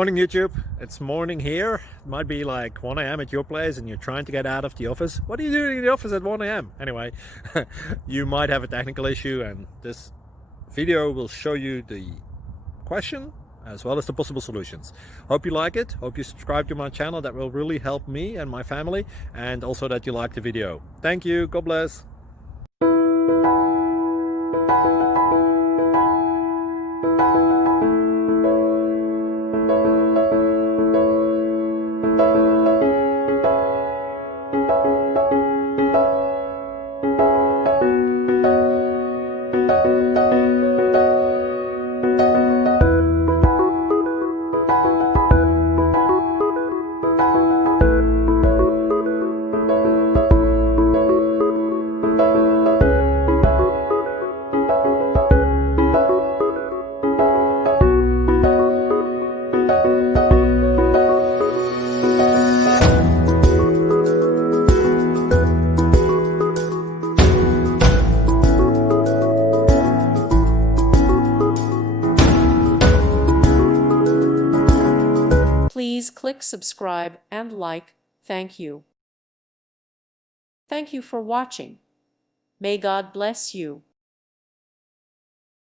Morning YouTube, it's morning here. It might be like 1 a.m. at your place and you're trying to get out of the office. What are you doing in the office at 1 a.m.? Anyway, you might have a technical issue and this video will show you the question as well as the possible solutions. Hope you like it, hope you subscribe to my channel. That will really help me and my family, and also that you like the video. Thank you, God bless. Please click subscribe and like. Thank you. Thank you for watching. May God bless you.